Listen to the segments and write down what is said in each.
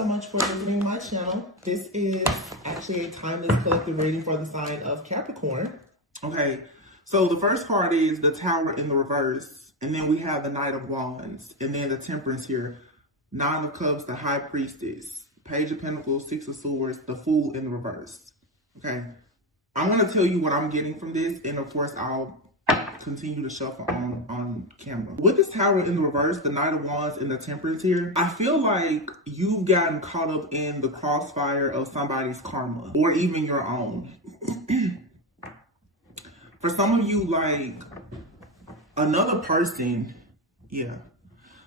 so much for visiting my channel. This is actually a timeless collective reading for the sign of Capricorn. Okay, so the first card is the Tower in the reverse, and then we have the Knight of Wands, and then the Temperance here, Nine of Cups, the High Priestess, Page of Pentacles, Six of Swords, the Fool in the reverse. Okay, I'm going to tell you what I'm getting from this, and of course I'll continue to shuffle on camera. With this Tower in the reverse, the Knight of Wands and the Temperance here, I feel like you've gotten caught up in the crossfire of somebody's karma, or even your own. For some of you, like another person, yeah.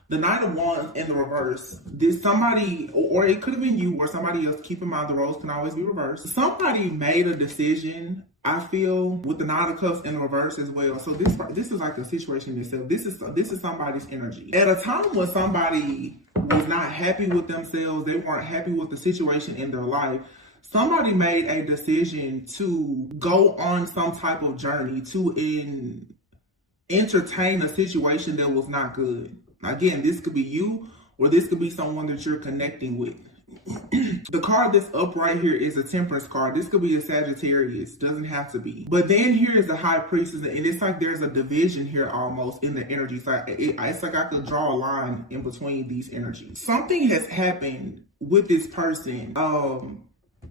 The Knight of Wands in the reverse, did somebody, or it could have been you or somebody else, keep in mind the roles can always be reversed. Somebody made a decision, I feel, with the Nine of Cups in the reverse as well. So this is like a situation in itself. This is somebody's energy. At a time when somebody was not happy with themselves, they weren't happy with the situation in their life, somebody made a decision to go on some type of journey to entertain a situation that was not good. Again, this could be you, or this could be someone that you're connecting with. The card that's up right here is a Temperance card. This could be a Sagittarius, doesn't have to be. But then here is the High Priestess, and it's like there's a division here almost in the energy. It's like I could draw a line in between these energies. Something has happened with this person.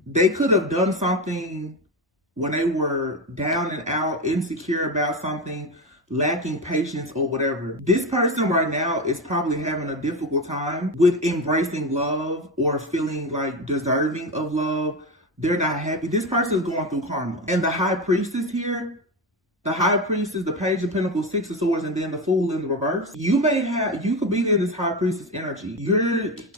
They could have done something when they were down and out, insecure about something, lacking patience or whatever. This person right now is probably having a difficult time with embracing love or feeling like deserving of love. They're not happy. This person is going through karma. And the High Priestess here, the High Priestess, the Page of Pentacles, Six of Swords, and then the Fool in the reverse. You could be in this High Priestess energy.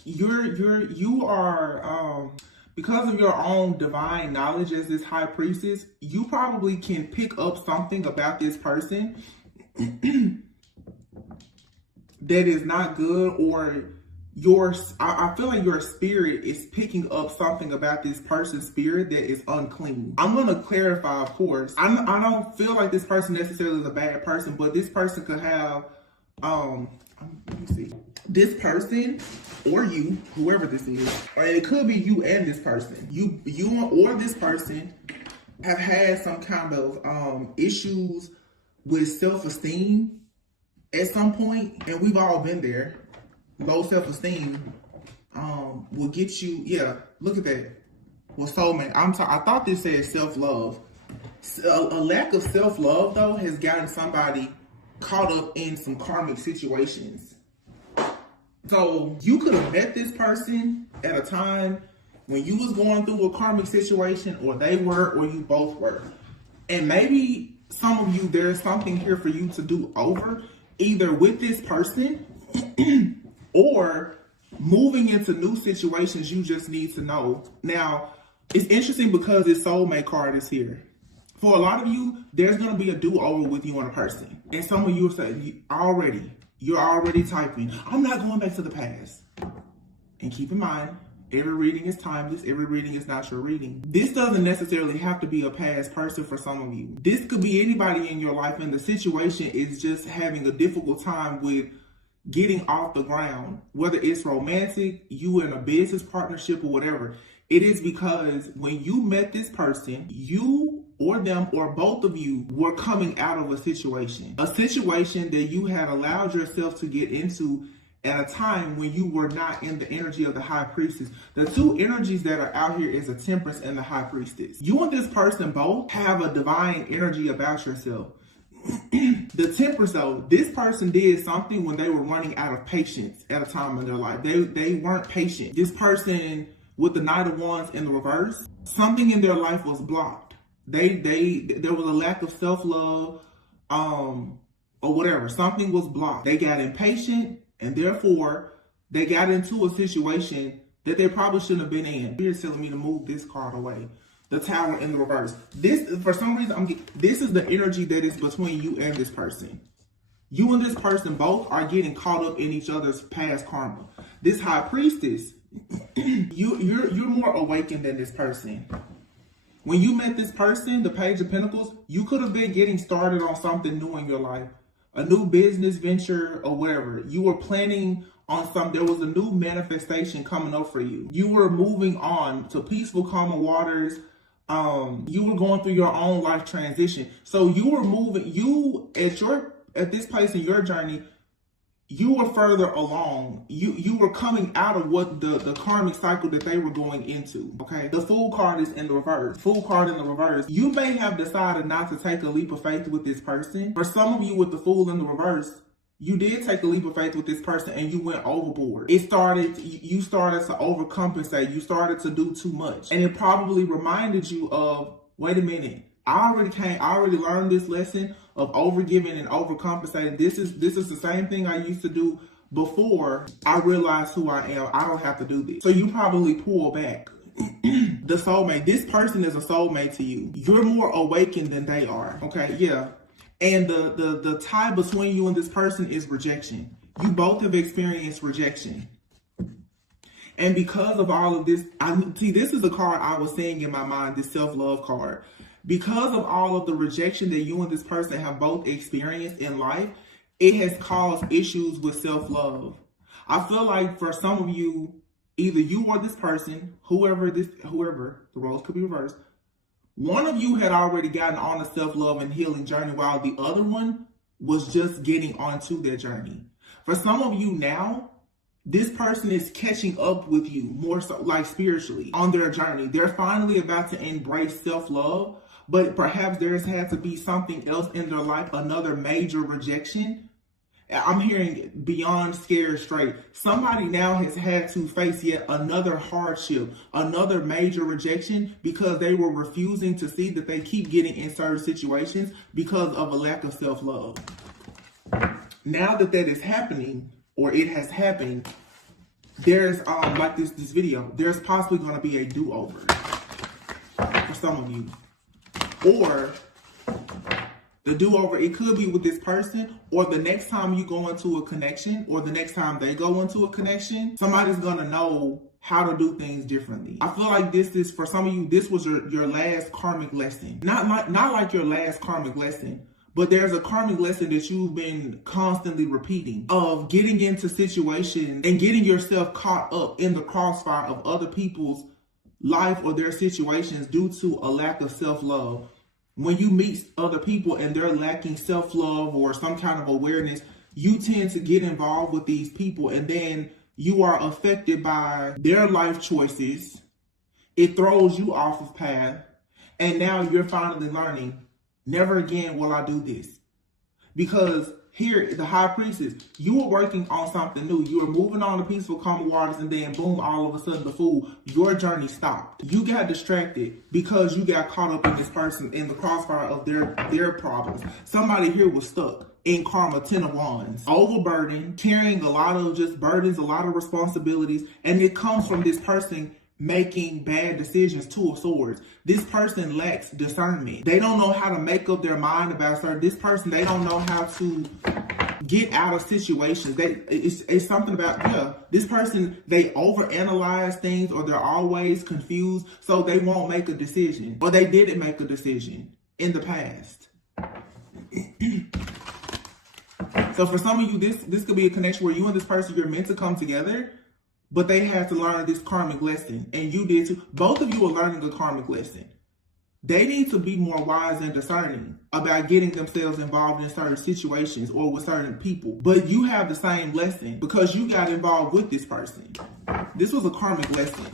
You are, because of your own divine knowledge as this High Priestess, you probably can pick up something about this person that is not good, or I feel like your spirit is picking up something about this person's spirit that is unclean. I'm going to clarify, of course. I don't feel like this person necessarily is a bad person, but this person could have, let me see. This person or you, whoever this is, or it could be you and this person. You or this person have had some kind of issues with self-esteem at some point, and we've all been there. Low self-esteem will get you, yeah, look at that. Well, soulmate, I thought this said self-love. A lack of self-love, though, has gotten somebody caught up in some karmic situations. So you could have met this person at a time when you was going through a karmic situation, or they were, or you both were. And maybe some of you, there's something here for you to do over, either with this person or moving into new situations you just need to know. Now, it's interesting because this soulmate card is here. For a lot of you, there's going to be a do-over with you and a person. And some of you will say, you're already typing, I'm not going back to the past. And keep in mind, every reading is timeless. Every reading is not your reading. This doesn't necessarily have to be a past person for some of you. This could be anybody in your life, and the situation is just having a difficult time with getting off the ground. Whether it's romantic, you in a business partnership, or whatever. It is because when you met this person, you or them or both of you were coming out of a situation that you had allowed yourself to get into at a time when you were not in the energy of the High Priestess. The two energies that are out here is the Temperance and the High Priestess. You and this person both have a divine energy about yourself. The Temperance, though, this person did something when they were running out of patience at a time in their life. They weren't patient. This person with the Knight of Wands in the reverse, something in their life was blocked. There was a lack of self-love, or whatever. Something was blocked. They got impatient, and therefore they got into a situation that they probably shouldn't have been in. You're telling me to move this card away. The Tower in the reverse. This, for some reason, this is the energy that is between you and this person. You and this person both are getting caught up in each other's past karma. This High Priestess, you're more awakened than this person. When you met this person, the Page of Pentacles, you could have been getting started on something new in your life. A new business venture or whatever. You were planning on some, there was a new manifestation coming up for you. You were moving on to peaceful, calmer waters. You were going through your own life transition. So you were moving, at this place in your journey, you were further along. You were coming out of what the karmic cycle that they were going into. Okay. The Fool card is in the reverse. Fool card in the reverse. You may have decided not to take a leap of faith with this person. For some of you with the Fool in the reverse, you did take a leap of faith with this person and you went overboard. You started to overcompensate. You started to do too much. And it probably reminded you of, wait a minute, I already learned this lesson of overgiving and overcompensating. This is the same thing I used to do before I realized who I am. I don't have to do this. So you probably pull back. The soulmate. This person is a soulmate to you. You're more awakened than they are. Okay, yeah. And the tie between you and this person is rejection. You both have experienced rejection. And because of all of this, this is a card I was saying in my mind, this self-love card. Because of all of the rejection that you and this person have both experienced in life, it has caused issues with self-love. I feel like for some of you, either you or this person, whoever, the roles could be reversed, one of you had already gotten on a self-love and healing journey while the other one was just getting onto their journey. For some of you now, this person is catching up with you more so, like spiritually, on their journey. They're finally about to embrace self-love, but perhaps there's had to be something else in their life, another major rejection. I'm hearing beyond scared straight. Somebody now has had to face yet another hardship, another major rejection because they were refusing to see that they keep getting in certain situations because of a lack of self-love. Now that is happening, or it has happened, there's, like this video, there's possibly going to be a do-over for some of you. Or the do-over, it could be with this person, or the next time you go into a connection, or the next time they go into a connection, somebody's going to know how to do things differently. I feel like this is, for some of you, this was your last karmic lesson. Not like your last karmic lesson, but there's a karmic lesson that you've been constantly repeating of getting into situations and getting yourself caught up in the crossfire of other people's life or their situations due to a lack of self-love. When you meet other people and they're lacking self-love or some kind of awareness, you tend to get involved with these people and then you are affected by their life choices. It throws you off of path. And now you're finally learning, never again will I do this. Because here, the High Priestess, you were working on something new. You were moving on to peaceful, calm waters, and then boom, all of a sudden the Fool, your journey stopped. You got distracted because you got caught up in this person, in the crossfire of their problems. Somebody here was stuck in karma, 10 of Wands, overburdened, carrying a lot of just burdens, a lot of responsibilities, and it comes from this person making bad decisions, 2 of Swords. This person lacks discernment. They don't know how to make up their mind about certain. This person, they don't know how to get out of situations. It's something about, this person, they overanalyze things, or they're always confused, so they won't make a decision, or they didn't make a decision in the past. So for some of you, this could be a connection where you and this person, you're meant to come together, but they had to learn this karmic lesson, and you did too. Both of you are learning a karmic lesson. They need to be more wise and discerning about getting themselves involved in certain situations or with certain people. But you have the same lesson because you got involved with this person. This was a karmic lesson.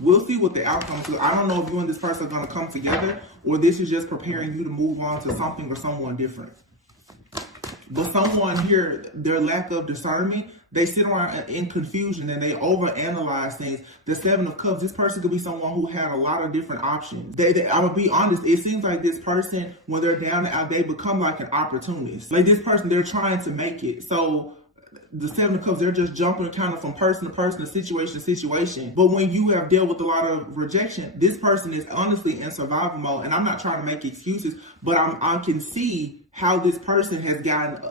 We'll see what the outcome is. I don't know if you and this person are going to come together, or this is just preparing you to move on to something or someone different. But someone here, their lack of discernment, they sit around in confusion and they overanalyze things. The 7 of Cups, this person could be someone who had a lot of different options. I'm going to be honest, it seems like this person, when they're down and out, they become like an opportunist. Like this person, they're trying to make it. So the 7 of Cups, they're just jumping kind of from person to person, situation to situation. But when you have dealt with a lot of rejection, this person is honestly in survival mode. And I'm not trying to make excuses, but I can see how this person has gotten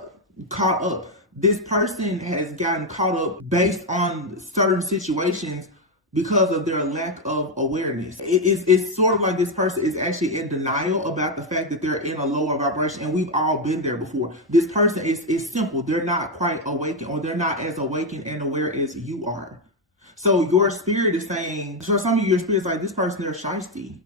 caught up. This person has gotten caught up based on certain situations because of their lack of awareness. It's sort of like this person is actually in denial about the fact that they're in a lower vibration, and we've all been there before. This person is simple. They're not quite awakened, or they're not as awakened and aware as you are. So your spirit is saying, so some of you, your spirit is like, this person, they're shiesty.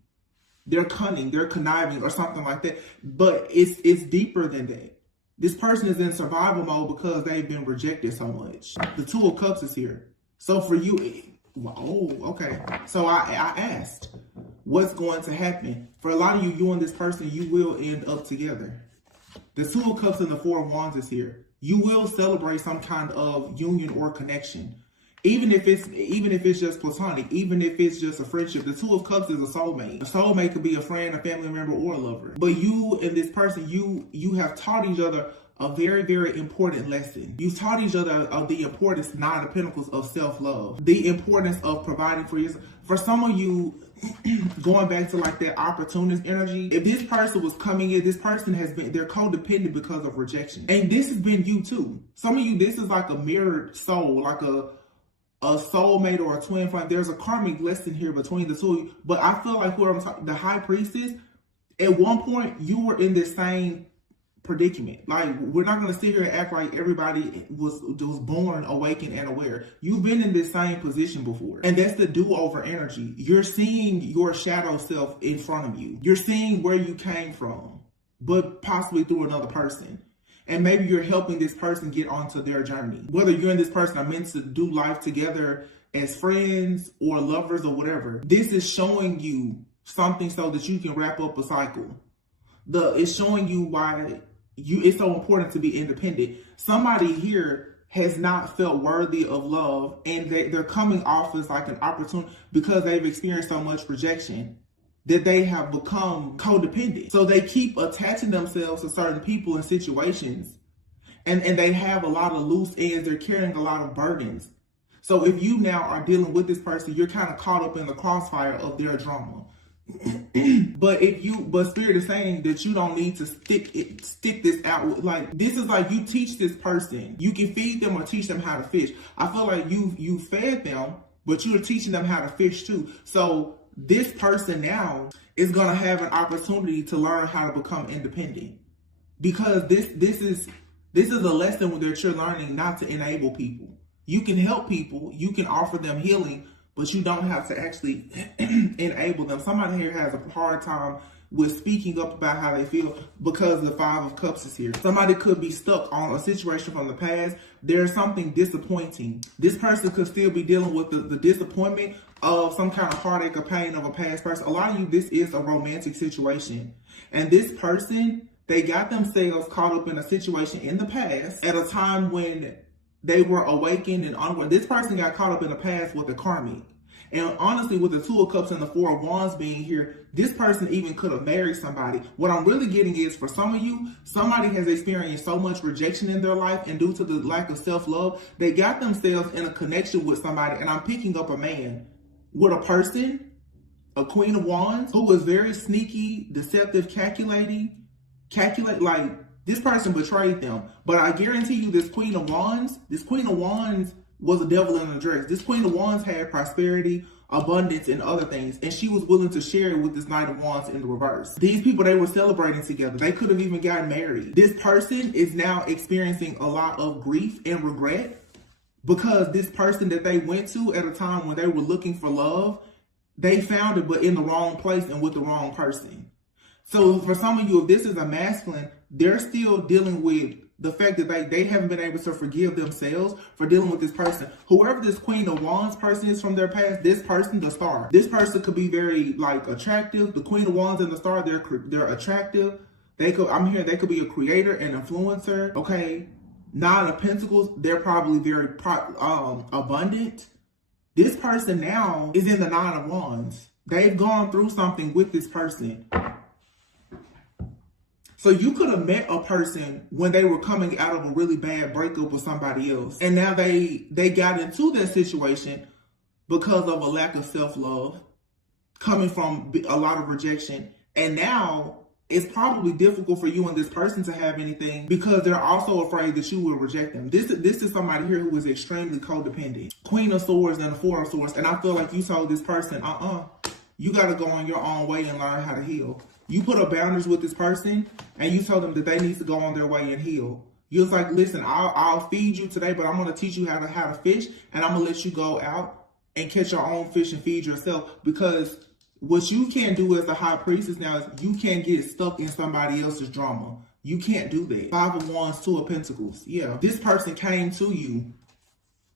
They're cunning, they're conniving, or something like that. But it's deeper than that. This person is in survival mode because they've been rejected so much. The Two of Cups is here. So for you, oh, okay. So I asked, what's going to happen? For a lot of you, you and this person, you will end up together. The Two of Cups and the Four of Wands is here. You will celebrate some kind of union or connection. Even if it's just platonic, even if it's just a friendship. The Two of Cups is a soulmate. A soulmate could be a friend, a family member, or a lover. But you and this person, you have taught each other a very, very important lesson. You've taught each other of the importance, Nine of Pentacles, of self-love. The importance of providing for yourself. For some of you, going back to like that opportunist energy, if this person was coming in, this person has been, they're codependent because of rejection. And this has been you too. Some of you, this is like a mirrored soul, like a soulmate or a twin flame. There's a karmic lesson here between the two of you. But I feel like whoever I'm talking, the High Priestess, at one point you were in this same predicament. Like, we're not going to sit here and act like everybody was born awakened and aware. You've been in this same position before. And that's the do-over energy. You're seeing your shadow self in front of you. You're seeing where you came from, but possibly through another person. And maybe you're helping this person get onto their journey. Whether you and this person are meant to do life together as friends or lovers or whatever, this is showing you something so that you can wrap up a cycle. It's showing you why it's so important to be independent. Somebody here has not felt worthy of love, and they're coming off as like an opportunity because they've experienced so much rejection that they have become codependent. So they keep attaching themselves to certain people and situations, and they have a lot of loose ends. They're carrying a lot of burdens. So if you now are dealing with this person, you're kind of caught up in the crossfire of their drama. But Spirit is saying that you don't need to stick this out. Like, this is like, you teach this person. You can feed them or teach them how to fish. I feel like you fed them, but you're teaching them how to fish too. So this person now is going to have an opportunity to learn how to become independent, because this is a lesson that you're learning not to enable people. You can help people, you can offer them healing, but you don't have to actually enable them. Somebody here has a hard time with speaking up about how they feel because the Five of Cups is here. Somebody could be stuck on a situation from the past. There's something disappointing. This person could still be dealing with the disappointment of some kind of heartache or pain of a past person. A lot of you, this is a romantic situation. And this person, they got themselves caught up in a situation in the past at a time when they were awakened and onward. This person got caught up in the past with the karmic. And honestly, with the Two of Cups and the Four of Wands being here, this person even could have married somebody. What I'm really getting is, for some of you, somebody has experienced so much rejection in their life, and due to the lack of self-love, they got themselves in a connection with somebody. And I'm picking up a man with a person, a Queen of Wands, who was very sneaky, deceptive, calculating, like, this person betrayed them. But I guarantee you, this Queen of Wands was a devil in a dress. This Queen of Wands had prosperity, abundance, and other things, and she was willing to share it with this Knight of Wands in the reverse. These people, they were celebrating together. They could have even gotten married. This person is now experiencing a lot of grief and regret because this person that they went to at a time when they were looking for love, they found it, but in the wrong place and with the wrong person. So for some of you, if this is a masculine, they're still dealing with the fact that they haven't been able to forgive themselves for dealing with this person. Whoever this Queen of Wands person is from their past, this person, the Star. This person could be very, like, attractive. The Queen of Wands and the Star, they're attractive. I'm hearing they could be a creator and influencer. Okay. Nine of Pentacles, they're probably very abundant. This person now is in the Nine of Wands. They've gone through something with this person. So you could have met a person when they were coming out of a really bad breakup with somebody else. And now they got into that situation because of a lack of self-love, coming from a lot of rejection. And now it's probably difficult for you and this person to have anything because they're also afraid that you will reject them. This is somebody here who is extremely codependent. Queen of Swords and the Four of Swords. And I feel like you told this person, you got to go on your own way and learn how to heal. You put up boundaries with this person and you told them that they need to go on their way and heal. You was like, listen, I'll feed you today, but I'm going to teach you how to fish, and I'm going to let you go out and catch your own fish and feed yourself, because what you can't do as the high priestess now is you can't get stuck in somebody else's drama. You can't do that. Five of Wands, Two of Pentacles. Yeah, this person came to you,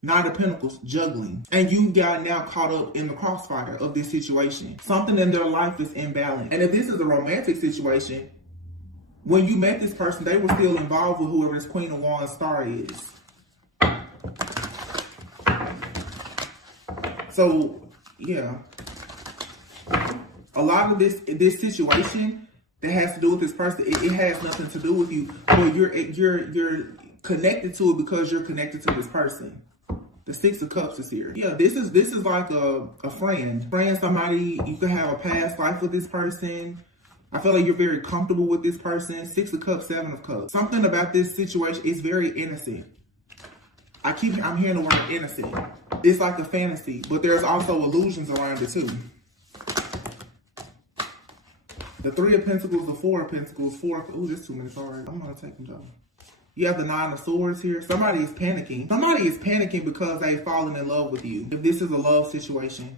Nine of Pentacles, juggling. And you got now caught up in the crossfire of this situation. Something in their life is imbalanced. And if this is a romantic situation, when you met this person, they were still involved with whoever this Queen of Wands star is. So, yeah. A lot of this situation that has to do with this person, it has nothing to do with you. But you're connected to it because you're connected to this person. The Six of Cups is here. Yeah, this is like a friend. Somebody, you could have a past life with this person. I feel like you're very comfortable with this person. Six of Cups, Seven of Cups. Something about this situation is very innocent. I'm hearing the word innocent. It's like a fantasy, but there's also illusions around it too. The Three of Pentacles, the Four of Pentacles, there's too many cards. I'm gonna take them down. You have the Nine of Swords here. Somebody is panicking. Somebody is panicking because they've fallen in love with you. If this is a love situation.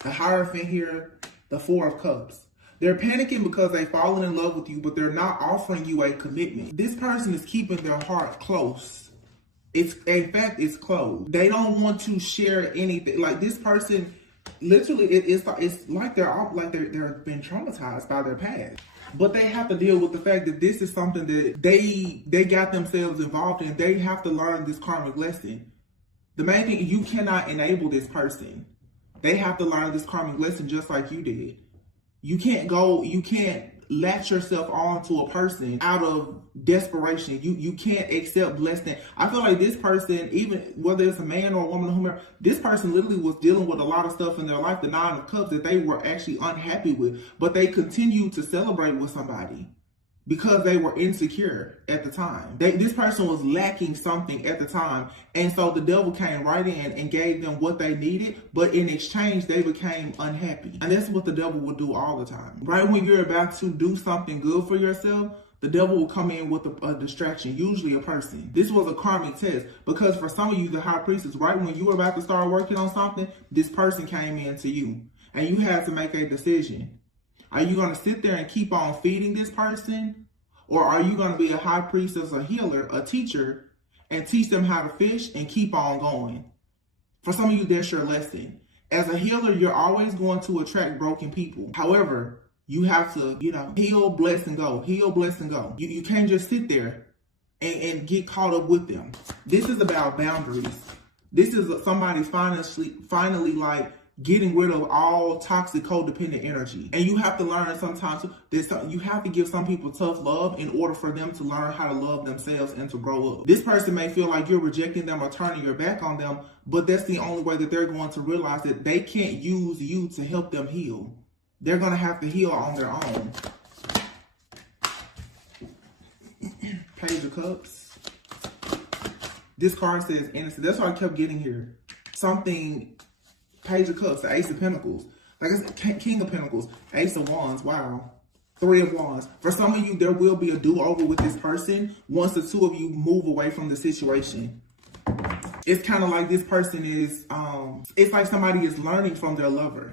The Hierophant here, the Four of Cups. They're panicking because they've fallen in love with you, but they're not offering you a commitment. This person is keeping their heart close. In fact, it's closed. They don't want to share anything. Like this person, literally, it's like they're been traumatized by their past. But they have to deal with the fact that this is something that they got themselves involved in. They have to learn this karmic lesson. The main thing, you cannot enable this person. They have to learn this karmic lesson just like you did. You can't latch yourself on to a person out of desperation. You can't accept less than. I feel like this person, even whether it's a man or a woman or whomever, this person literally was dealing with a lot of stuff in their life, the Nine of Cups, that they were actually unhappy with, but they continued to celebrate with somebody because they were insecure at the time. This person was lacking something at the time, and so the devil came right in and gave them what they needed, but in exchange, they became unhappy. And that's what the devil will do all the time. Right when you're about to do something good for yourself, the devil will come in with a distraction, usually a person. This was a karmic test, because for some of you, the high priestess, right when you were about to start working on something, this person came into you, and you had to make a decision. Are you going to sit there and keep on feeding this person? Or are you going to be a high priestess, a healer, a teacher, and teach them how to fish and keep on going? For some of you, that's your lesson. As a healer, you're always going to attract broken people. However, you have to, heal, bless, and go. Heal, bless, and go. You can't just sit there and get caught up with them. This is about boundaries. This is somebody finally like getting rid of all toxic codependent energy. And you have to learn sometimes that you have to give some people tough love in order for them to learn how to love themselves and to grow up. This person may feel like you're rejecting them or turning your back on them, but that's the only way that they're going to realize that they can't use you to help them heal. They're going to have to heal on their own. Page of Cups. This card says innocent. That's what I kept getting here. Something. Page of Cups, the Ace of Pentacles. Like I said, King of Pentacles, Ace of Wands, wow. Three of Wands. For some of you, there will be a do-over with this person once the two of you move away from the situation. It's kind of like this person is, it's like somebody is learning from their lover.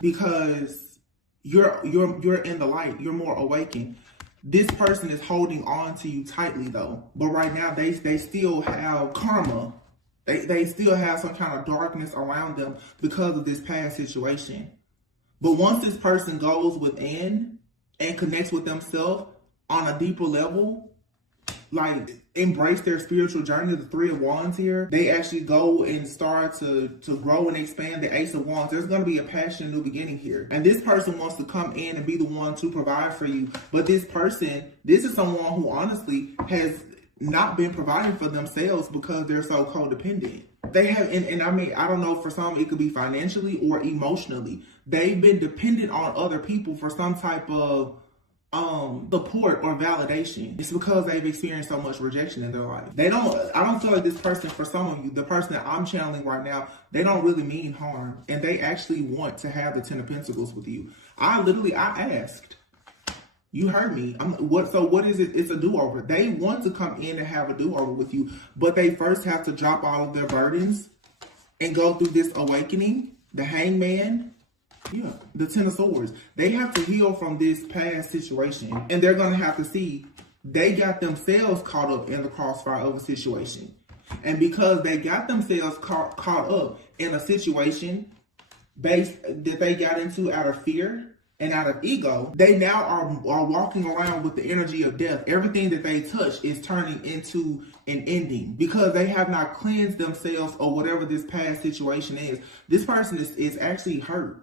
Because you're in the light, you're more awakened. This person is holding on to you tightly though. But right now, they still have karma. They still have some kind of darkness around them because of this past situation. But once this person goes within and connects with themselves on a deeper level, like embrace their spiritual journey, the Three of Wands here, they actually go and start to grow and expand the Ace of Wands. There's going to be a passionate new beginning here. And this person wants to come in and be the one to provide for you. But this is someone who honestly has not been providing for themselves because they're so codependent. They have, and I mean, I don't know, for some it could be financially or emotionally. They've been dependent on other people for some type of support or validation. It's because they've experienced so much rejection in their life. I don't feel like this person, for some of you, the person that I'm channeling right now, they don't really mean harm. And they actually want to have the 10 of Pentacles with you. I asked. You heard me. So what is it? It's a do-over. They want to come in and have a do-over with you, but they first have to drop all of their burdens and go through this awakening. The Hangman. Yeah, the 10 of Swords. They have to heal from this past situation. And they're going to have to see they got themselves caught up in the crossfire of a situation. And because they got themselves caught up in a situation that they got into out of fear and out of ego, they now are walking around with the energy of death. Everything that they touch is turning into an ending because they have not cleansed themselves or whatever this past situation is. This person is actually hurt.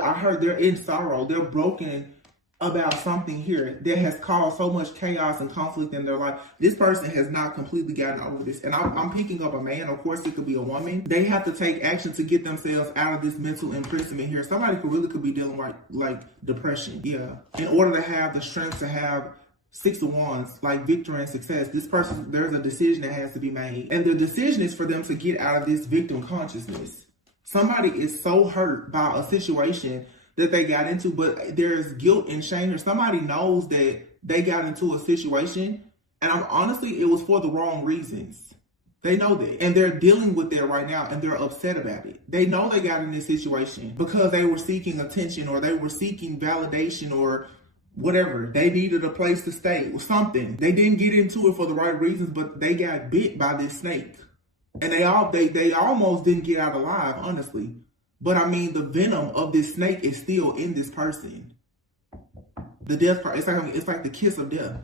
I heard they're in sorrow. They're broken about something here that has caused so much chaos and conflict in their life. This person has not completely gotten over this. And I'm picking up a man. Of course, it could be a woman. They have to take action to get themselves out of this mental imprisonment here. Somebody could be dealing with like depression. Yeah. In order to have the strength to have 6 of Wands, like victory and success, this person, there's a decision that has to be made. And the decision is for them to get out of this victim consciousness. Somebody is so hurt by a situation that they got into, but there's guilt and shame, or somebody knows that they got into a situation, and honestly, it was for the wrong reasons. They know that, and they're dealing with that right now, and they're upset about it. They know they got in this situation because they were seeking attention, or they were seeking validation, or whatever. They needed a place to stay, or something. They didn't get into it for the right reasons, but they got bit by this snake. And they almost didn't get out alive, honestly. But I mean, the venom of this snake is still in this person. The death part, it's like the kiss of death.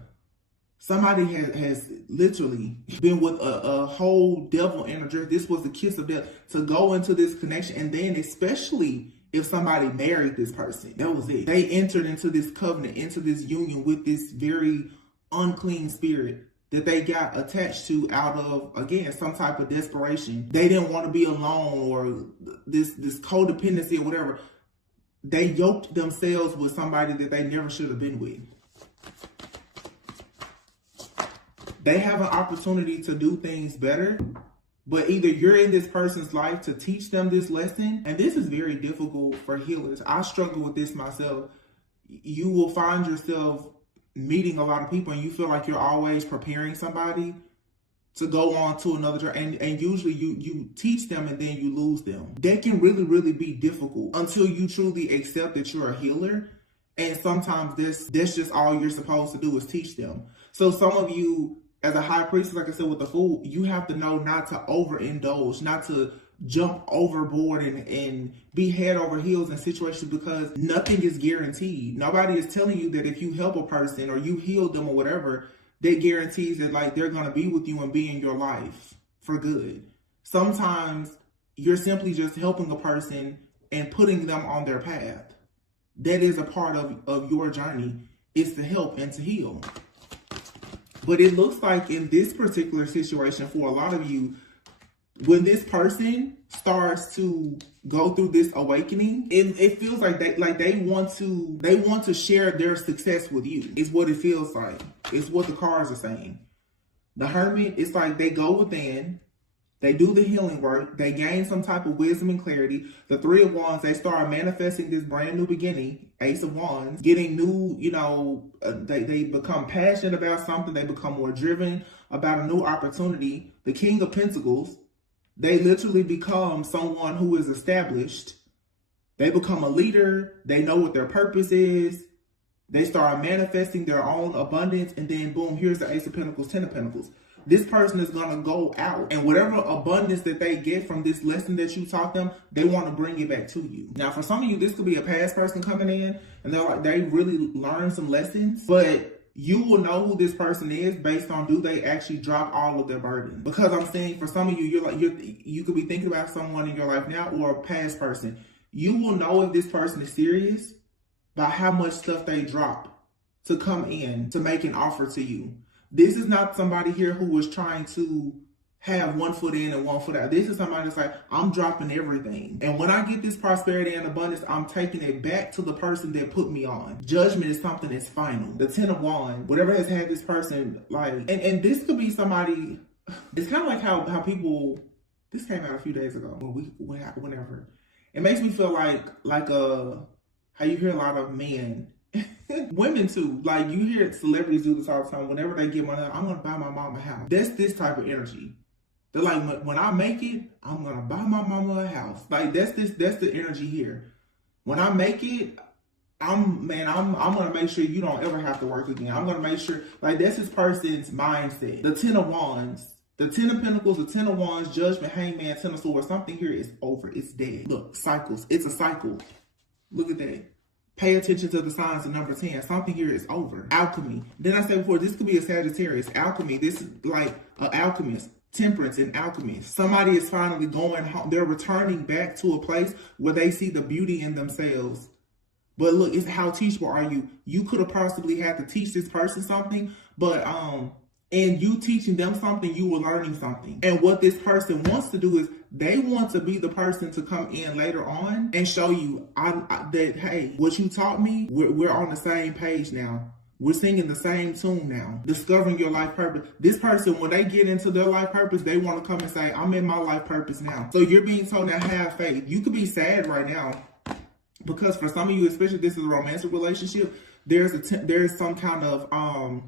Somebody has literally been with a whole devil energy. This was the kiss of death to go into this connection. And then especially if somebody married this person, that was it. They entered into this covenant, into this union with this very unclean spirit that they got attached to out of, again, some type of desperation. They didn't want to be alone, or this codependency or whatever. They yoked themselves with somebody that they never should have been with. They have an opportunity to do things better, but either you're in this person's life to teach them this lesson, and this is very difficult for healers. I struggle with this myself. You will find yourself meeting a lot of people and you feel like you're always preparing somebody to go on to another journey, and usually you teach them and then you lose them. That can really, really be difficult until you truly accept that you're a healer. And sometimes that's just all you're supposed to do is teach them. So some of you, as a high priestess, like I said with the Fool, you have to know not to overindulge, not to jump overboard and be head over heels in situations, because nothing is guaranteed. Nobody is telling you that if you help a person or you heal them or whatever, that guarantees that like they're going to be with you and be in your life for good. Sometimes you're simply just helping a person and putting them on their path. That is a part of your journey, is to help and to heal. But it looks like in this particular situation for a lot of you, when this person starts to go through this awakening, it feels like they want to share their success with you. Is what it feels like. It's what the cards are saying. The Hermit, it's like they go within, they do the healing work, they gain some type of wisdom and clarity. The Three of Wands, they start manifesting this brand new beginning. Ace of Wands, getting new, they become passionate about something. They become more driven about a new opportunity. The King of Pentacles, they literally become someone who is established. They become a leader. They know what their purpose is. They start manifesting their own abundance. And then boom, here's the Ace of Pentacles, 10 of Pentacles. This person is going to go out, and whatever abundance that they get from this lesson that you taught them, they want to bring it back to you. Now, for some of you, this could be a past person coming in and they really learned some lessons, but you will know who this person is based on, do they actually drop all of their burden? Because I'm saying for some of you, you could be thinking about someone in your life now or a past person. You will know if this person is serious by how much stuff they drop to come in to make an offer to you. This is not somebody here who was trying to have one foot in and one foot out. This is somebody that's like, I'm dropping everything. And when I get this prosperity and abundance, I'm taking it back to the person that put me on. Judgment is something that's final. The 10 of Wands, whatever has had this person, like, and this could be somebody, it's kind of like how people, this came out a few days ago, or whenever. It makes me feel like how you hear a lot of men, women too, like you hear celebrities do this all the time. Whenever they get money, I'm going to buy my mama a house. That's this type of energy. They're like, when I make it, I'm going to buy my mama a house. Like that's the energy here. When I make it, I'm going to make sure you don't ever have to work again. I'm going to make sure, like that's this person's mindset. The 10 of Wands, the 10 of Pentacles, the 10 of Wands, Judgment, Hangman, 10 of Swords. Something here is over. It's dead. Look, cycles. It's a cycle. Look at that. Pay attention to the signs of number 10. Something here is over. Alchemy. Then I said before, this could be a Sagittarius. Alchemy. This is like an alchemist. Temperance and alchemist. Somebody is finally going home. They're returning back to a place where they see the beauty in themselves. But look, it's how teachable are you? You could have possibly had to teach this person something, but in you teaching them something, you were learning something. And what this person wants to do is they want to be the person to come in later on and show you that, hey, what you taught me, we're on the same page now. We're singing the same tune now. Discovering your life purpose. This person, when they get into their life purpose, they want to come and say, I'm in my life purpose now. So you're being told now, have faith. You could be sad right now because for some of you, especially if this is a romantic relationship, there's some kind of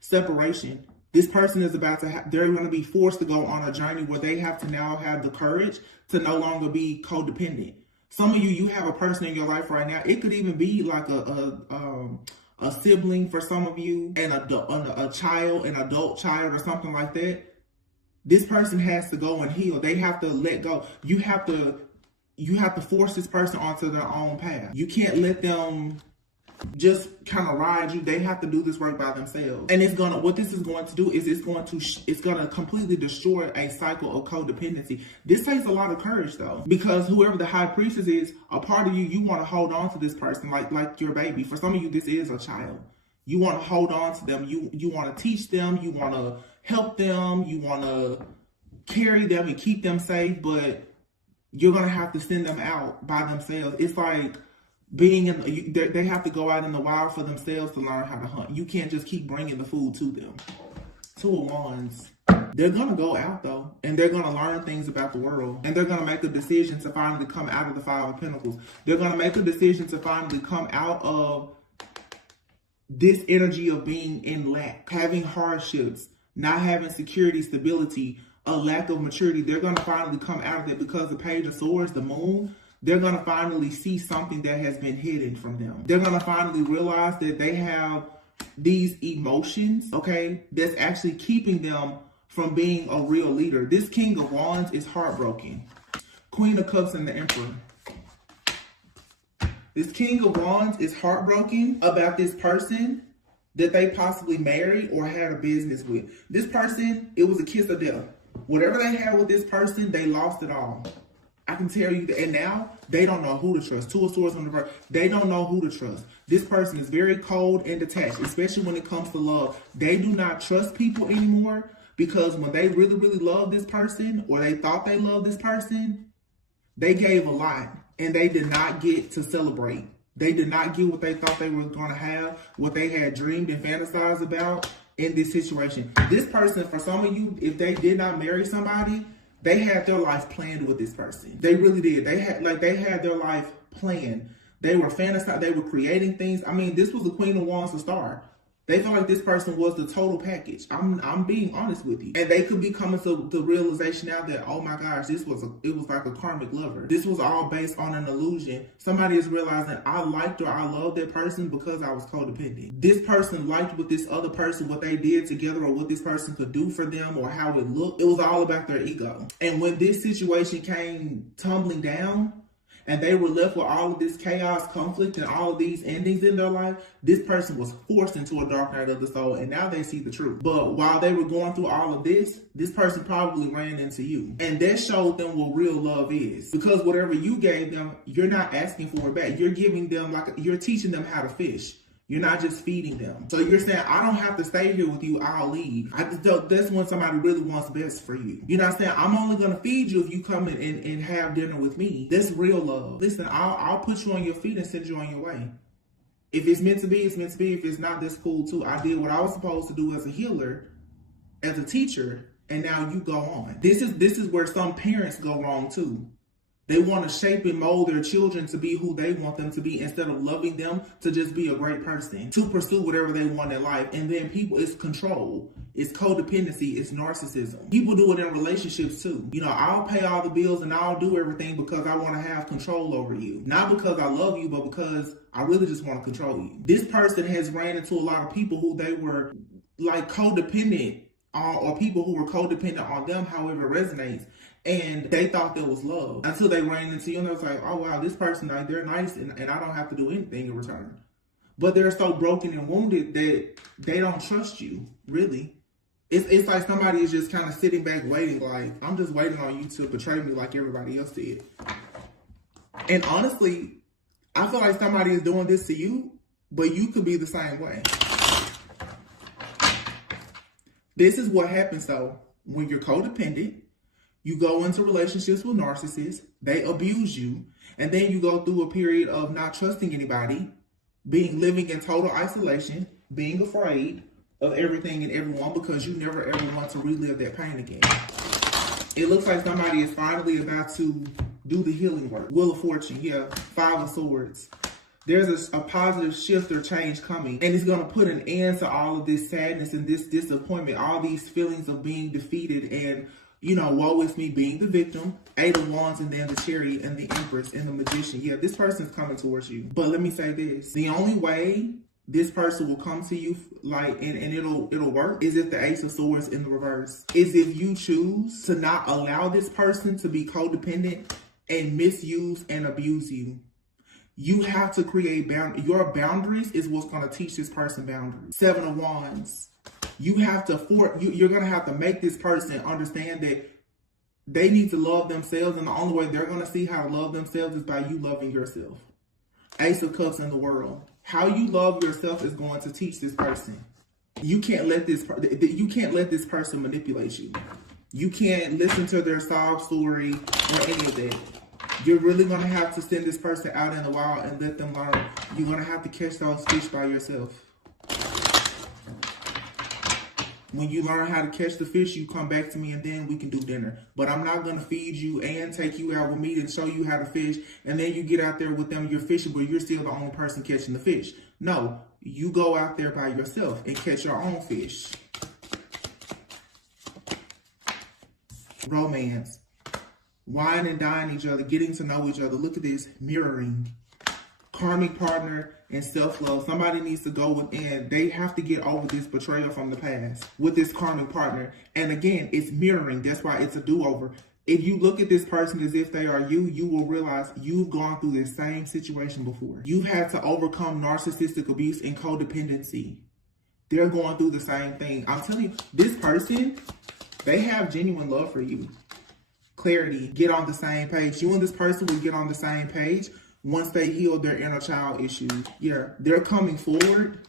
separation. This person is about to they're going to be forced to go on a journey where they have to now have the courage to no longer be codependent. Some of you have a person in your life right now. It could even be like a sibling for some of you, and a child, an adult child or something like that. This person has to go and heal. They have to let go. You have to force this person onto their own path. You can't let them just kind of ride you. They have to do this work by themselves. And what this is going to do is it's going to completely destroy a cycle of codependency. This takes a lot of courage though, because whoever the high priestess is, a part of you want to hold on to this person like your baby. For some of you, this is a child. You want to hold on to them. You want to teach them. You want to help them. You want to carry them and keep them safe, but you're going to have to send them out by themselves. It's like they have to go out in the wild for themselves to learn how to hunt. You can't just keep bringing the food to them. 2 of Wands. They're going to go out though, and they're going to learn things about the world, and they're going to make a decision to finally come out of the 5 of Pentacles. They're going to make a decision to finally come out of this energy of being in lack, having hardships, not having security, stability, a lack of maturity. They're going to finally come out of it because the Page of Swords, the Moon, they're going to finally see something that has been hidden from them. They're going to finally realize that they have these emotions, okay, that's actually keeping them from being a real leader. This King of Wands is heartbroken. Queen of Cups and the Emperor. This King of Wands is heartbroken about this person that they possibly married or had a business with. This person, it was a kiss of death. Whatever they had with this person, they lost it all. I can tell you that, and now they don't know who to trust. 2 of Swords on the reverse. They don't know who to trust. This person is very cold and detached, especially when it comes to love. They do not trust people anymore because when they really, really love this person, or they thought they loved this person, they gave a lot and they did not get to celebrate. They did not get what they thought they were going to have, what they had dreamed and fantasized about in this situation. This person, for some of you, if they did not marry somebody, they had their life planned with this person. They really did. They had their life planned. They were fantasizing. They were creating things. I mean, this was the Queen of Wands to start. They felt like this person was the total package. I'm being honest with you. And they could be coming to the realization now that, oh my gosh, it was like a karmic lover. This was all based on an illusion. Somebody is realizing I liked or I loved that person because I was codependent. This person liked what this other person, what they did together, or what this person could do for them, or how it looked. It was all about their ego. And when this situation came tumbling down, and they were left with all of this chaos, conflict, and all of these endings in their life, this person was forced into a dark night of the soul, and now they see the truth. But while they were going through all of this person probably ran into you. And that showed them what real love is. Because whatever you gave them, you're not asking for it back. You're giving them, you're teaching them how to fish. You're not just feeding them. So you're saying, I don't have to stay here with you, I'll leave. I just don't, that's when somebody really wants best for you. You're not saying, I'm only gonna feed you if you come in and have dinner with me. That's real love. Listen, I'll put you on your feet and send you on your way. If it's meant to be, it's meant to be. If it's not, that's cool too. I did what I was supposed to do as a healer, as a teacher, and now you go on. This is where some parents go wrong too. They want to shape and mold their children to be who they want them to be instead of loving them to just be a great person, to pursue whatever they want in life. And then people, it's control, it's codependency, it's narcissism. People do it in relationships too. You know, I'll pay all the bills and I'll do everything because I want to have control over you. Not because I love you, but because I really just want to control you. This person has ran into a lot of people who they were like codependent on, or people who were codependent on them, however it resonates. And they thought there was love until they ran into you and they was like, oh wow, this person, like, they're nice and I don't have to do anything in return. But they're so broken and wounded that they don't trust you, really. It's like somebody is just kind of sitting back waiting, like, I'm just waiting on you to betray me like everybody else did. And honestly, I feel like somebody is doing this to you, but you could be the same way. This is what happens though, when you're codependent. You go into relationships with narcissists, they abuse you, and then you go through a period of not trusting anybody, living in total isolation, being afraid of everything and everyone because you never ever want to relive that pain again. It looks like somebody is finally about to do the healing work. Wheel of Fortune, yeah, Five of Swords. There's a positive shift or change coming, and it's going to put an end to all of this sadness and this disappointment, all these feelings of being defeated and, you know, woe is me, being the victim, Eight of Wands, and then the Chariot and the Empress and the Magician. Yeah, this person's coming towards you. But let me say this. The only way this person will come to you, like, and it'll work, is if the Ace of Swords in the reverse. Is if you choose to not allow this person to be codependent and misuse and abuse you. You have to create your boundaries is what's going to teach this person boundaries. Seven of Wands. You have to you're going to have to make this person understand that they need to love themselves, and the only way they're going to see how to love themselves is by you loving yourself. Ace of Cups in the world. How you love yourself is going to teach this person. You can't let this person manipulate you. You can't listen to their sob story or any of that. You're really going to have to send this person out in the wild and let them learn. You're going to have to catch those fish by yourself. When you learn how to catch the fish, you come back to me and then we can do dinner. But I'm not going to feed you and take you out with me and show you how to fish. And then you get out there with them, you're fishing, but you're still the only person catching the fish. No, you go out there by yourself and catch your own fish. Romance. Wine and dine each other, getting to know each other. Look at this, mirroring. Karmic partner and self-love. Somebody needs to go within. They have to get over this betrayal from the past with this karmic partner. And again, it's mirroring. That's why it's a do-over. If you look at this person as if they are you, you will realize you've gone through this same situation before. You've had to overcome narcissistic abuse and codependency. They're going through the same thing. I'm telling you, this person, they have genuine love for you. Clarity, get on the same page. You and this person will get on the same page once they heal their inner child issues. Yeah, they're coming forward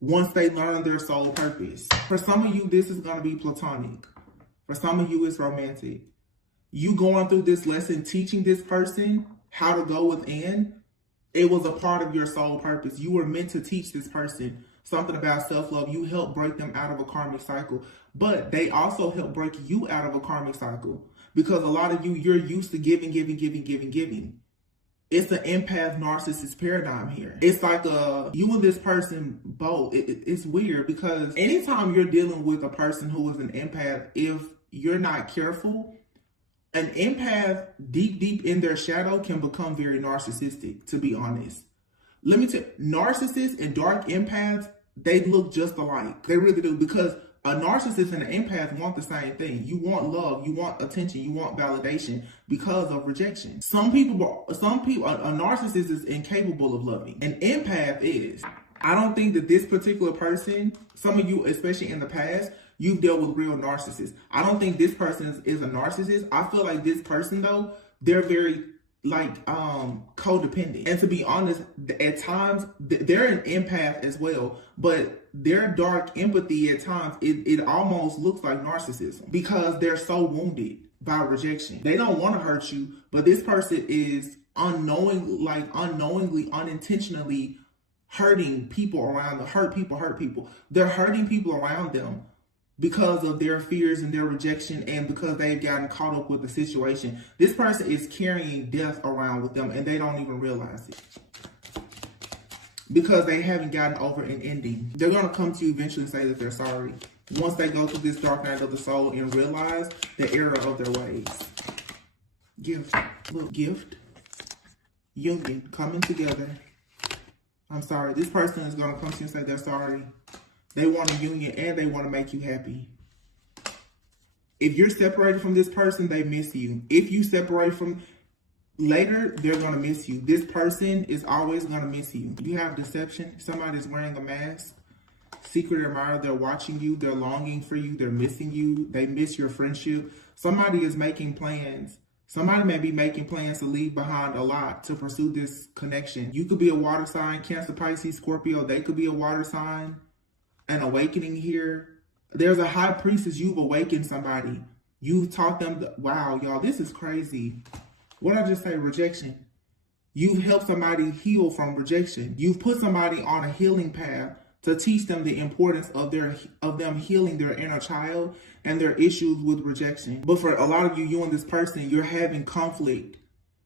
once they learn their soul purpose. For some of you, this is going to be platonic. For some of you, it's romantic. You going through this lesson, teaching this person how to go within, it was a part of your soul purpose. You were meant to teach this person something about self-love. You helped break them out of a karmic cycle, but they also help break you out of a karmic cycle because a lot of you, you're used to giving. It's an empath narcissist paradigm here. It's like you and this person both. It's weird because anytime you're dealing with a person who is an empath, if you're not careful, an empath deep in their shadow can become very narcissistic, to be honest. Let me tell you, narcissists and dark empaths, they look just alike. They really do, because a narcissist and an empath want the same thing. You want love, you want attention, you want validation because of rejection. Some people, a narcissist is incapable of loving. An empath is. I don't think that this particular person, some of you, especially in the past, you've dealt with real narcissists. I don't think this person is a narcissist. I feel like this person, though, they're very codependent. And to be honest, at times they're an empath as well, but their dark empathy at times, it almost looks like narcissism because they're so wounded by rejection. They don't want to hurt you, but this person is unknowingly, unintentionally hurting people around them. Hurt people. They're hurting people around them because of their fears and their rejection, and because they've gotten caught up with the situation. This person is carrying death around with them, and they don't even realize it because they haven't gotten over an ending. They're going to come to you eventually and say that they're sorry once they go through this dark night of the soul and realize the error of their ways. Gift. Look, gift. Union. Coming together. I'm sorry. This person is going to come to you and say they're sorry. They want a union and they want to make you happy. If you're separated from this person, they miss you. If you separate from later, they're going to miss you. This person is always going to miss you. You have deception. Somebody's wearing a mask. Secret admirer, they're watching you. They're longing for you. They're missing you. They miss your friendship. Somebody is making plans. Somebody may be making plans to leave behind a lot to pursue this connection. You could be a water sign, Cancer, Pisces, Scorpio. They could be a water sign. An awakening here. There's a high priestess. You've awakened somebody. You've taught them. Wow, y'all, this is crazy. What did I just say? Rejection. You've helped somebody heal from rejection. You've put somebody on a healing path to teach them the importance of them healing their inner child and their issues with rejection. But for a lot of you and this person, you're having conflict.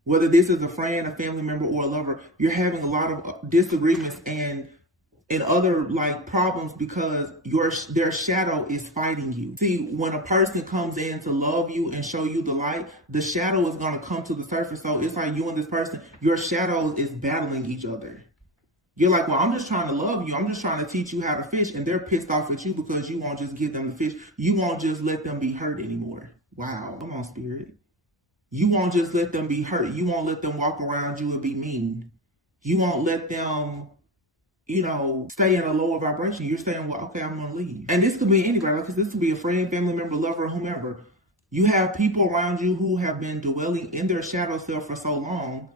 Whether this is a friend, a family member, or a lover, you're having a lot of disagreements and other problems because their shadow is fighting you. See, when a person comes in to love you and show you the light, the shadow is going to come to the surface. So it's like you and this person, your shadows is battling each other. You're like, well, I'm just trying to love you. I'm just trying to teach you how to fish. And they're pissed off at you because you won't just give them the fish. You won't just let them be hurt anymore. Wow. Come on, spirit. You won't just let them be hurt. You won't let them walk around you and be mean. You won't let them stay in a lower vibration. You're saying, well, okay, I'm going to leave. And this could be anybody, because this could be a friend, family member, lover, whomever. You have people around you who have been dwelling in their shadow self for so long.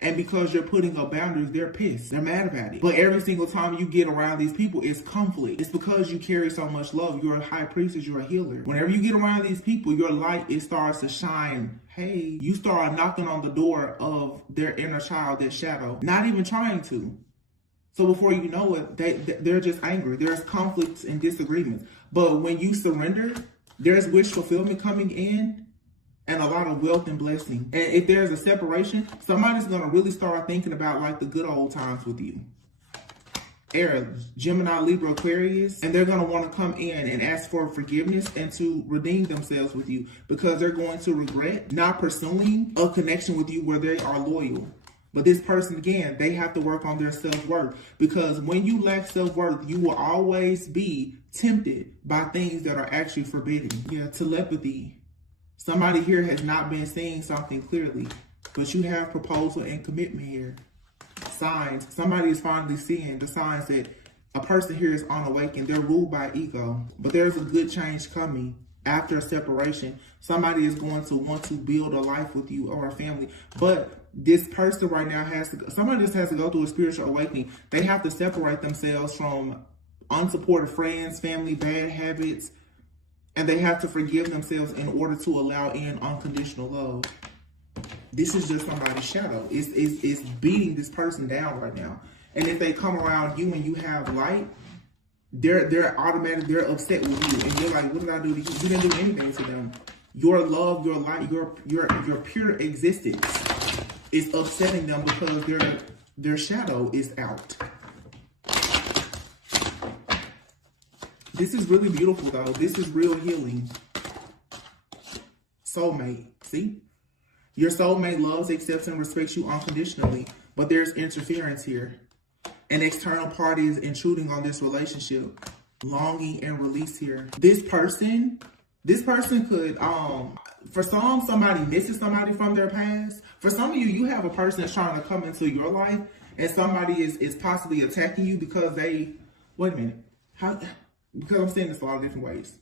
And because you're putting up boundaries, they're pissed. They're mad about it. But every single time you get around these people, it's conflict. It's because you carry so much love. You're a high priestess. You're a healer. Whenever you get around these people, your light, it starts to shine. Hey, you start knocking on the door of their inner child, their shadow. Not even trying to. So before you know it, they're just angry. There's conflicts and disagreements. But when you surrender, there's wish fulfillment coming in and a lot of wealth and blessing. And if there's a separation, somebody's going to really start thinking about the good old times with you. Aries, Gemini, Libra, Aquarius, and they're going to want to come in and ask for forgiveness and to redeem themselves with you because they're going to regret not pursuing a connection with you where they are loyal. But this person, again, they have to work on their self-worth, because when you lack self-worth, you will always be tempted by things that are actually forbidden. Yeah, telepathy. Somebody here has not been seeing something clearly, but you have proposal and commitment here. Signs. Somebody is finally seeing the signs that a person here is unawakened. They're ruled by ego, but there's a good change coming. After a separation, somebody is going to want to build a life with you or a family. But this person right now somebody just has to go through a spiritual awakening. They have to separate themselves from unsupported friends, family, bad habits, and they have to forgive themselves in order to allow in unconditional love. This is just somebody's shadow. It's beating this person down right now. And if they come around you and you have light, they're automatic, they're upset with you. And you're like, what did I do to you? You didn't do anything to them. Your love, your light, your pure existence is upsetting them because their shadow is out. This is really beautiful though. This is real healing. Soulmate. See? Your soulmate loves, accepts, and respects you unconditionally, but there's interference here. An external party is intruding on this relationship. Longing and release here. This person could, for somebody misses somebody from their past. For some of you, you have a person that's trying to come into your life and somebody is possibly attacking you because wait a minute. Because I'm saying this a lot of different ways.